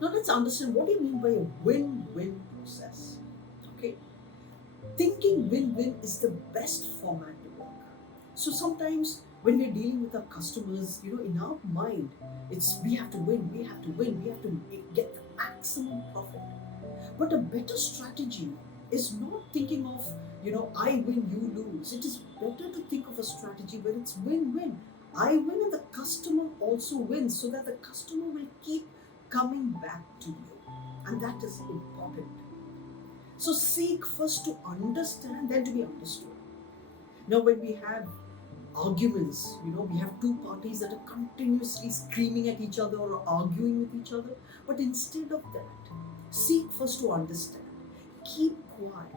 Now let's understand what do you mean by a win-win process. Okay, thinking win-win is the best format to work. So sometimes when we're dealing with our customers, in our mind, it's we have to win, we have to win, we have to get the maximum profit. But a better strategy is not thinking of, I win, you lose. It is better to think of a strategy where it's win-win. I win and the customer also wins, so that the customer will keep coming back to you. And that is important. So seek first to understand, then to be understood. Now, when we have arguments, we have two parties that are continuously screaming at each other or arguing with each other. But instead of that, seek first to understand. Keep quiet.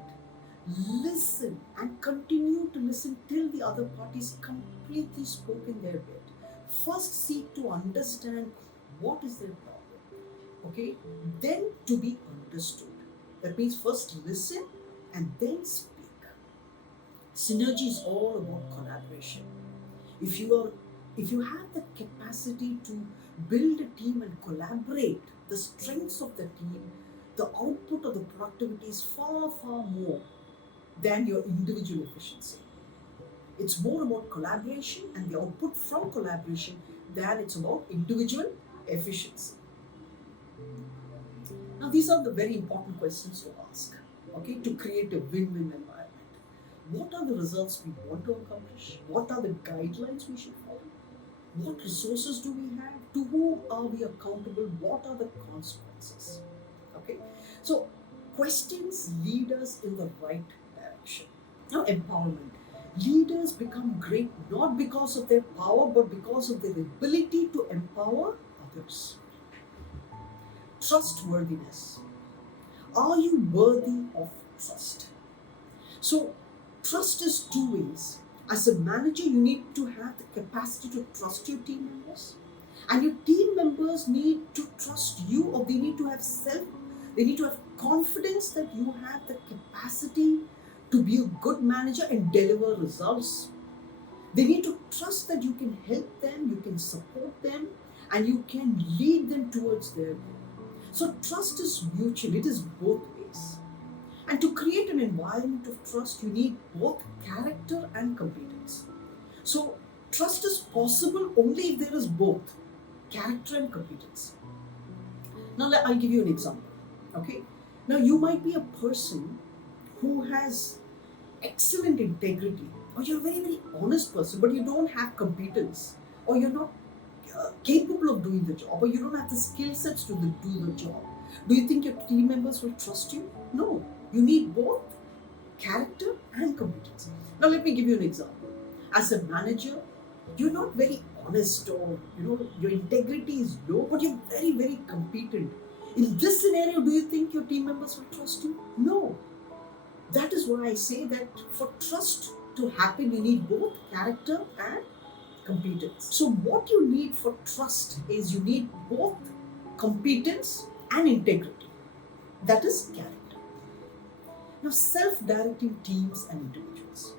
Listen and continue to listen till the other parties completely spoken their bit. First, seek to understand what is their problem. Okay? Then to be understood. That means first listen and then speak. Synergy is all about collaboration. If you are if you have the capacity to build a team and collaborate the strengths of the team, the output of the productivity is far, far more than your individual efficiency. It's more about collaboration and the output from collaboration than it's about individual efficiency. Now, these are the very important questions to ask, okay, to create a win-win environment. What are the results we want to accomplish? What are the guidelines we should follow? What resources do we have? To whom are we accountable? What are the consequences? Okay, so questions lead us in the right direction. Now, empowerment. Leaders become great not because of their power but because of their ability to empower others. Trustworthiness. Are you worthy of trust? So, trust is two ways. As a manager, you need to have the capacity to trust your team members, and your team members need to trust you, or they need to have confidence that you have the capacity to be a good manager and deliver results. They need to trust that you can help them, you can support them, and you can lead them towards their goal. So trust is mutual, it is both ways. And to create an environment of trust, you need both character and competence. So trust is possible only if there is both character and competence. Now I'll give you an example. Okay. Now you might be a person who has excellent integrity, or you're a very, very honest person, but you don't have competence, or you're not capable of doing the job, or you don't have the skill sets to do the job. Do you think your team members will trust you? No. You need both character and competence. Now let me give you an example. As a manager, you're not very honest, or your integrity is low, but you're very, very competent. In this scenario, do you think your team members will trust you? No. That is why I say that for trust to happen, you need both character and competence. So what you need for trust is you need both competence and integrity. That is character. Now, self-directing teams and individuals.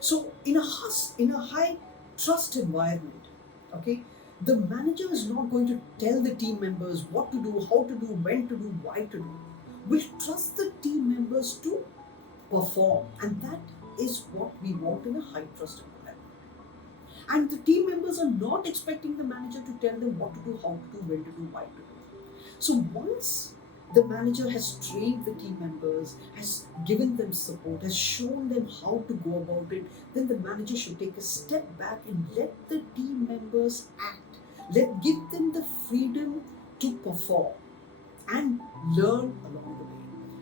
So in a high trust environment, okay, the manager is not going to tell the team members what to do, how to do, when to do, why to do. We trust the team members to perform, and that is what we want in a high trust environment. And the team members are not expecting the manager to tell them what to do, how to do, when to do, why to do. So once the manager has trained the team members, has given them support, has shown them how to go about it, then the manager should take a step back and let the team members act. Give them the freedom to perform and learn along the way.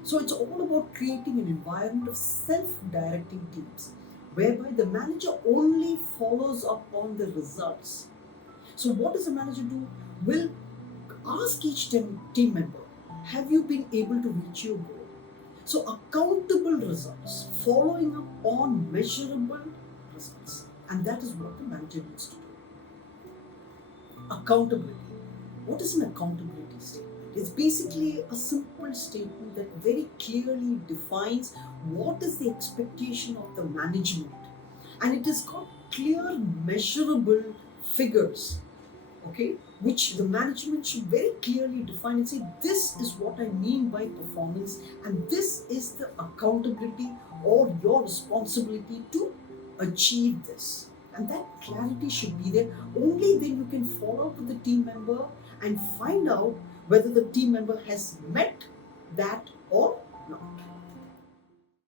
So it's all about creating an environment of self-directing teams, whereby the manager only follows up on the results. So what does the manager do? Will ask each team member, have you been able to reach your goal? So accountable results, following up on measurable results. And that is what the manager needs to do. Accountability. What is an accountability statement? It's basically a simple statement that very clearly defines what is the expectation of the management. And it has got clear measurable figures, okay, which the management should very clearly define and say, this is what I mean by performance, and this is the accountability or your responsibility to achieve this. And that clarity should be there. Only then you can follow up with the team member and find out whether the team member has met that or not.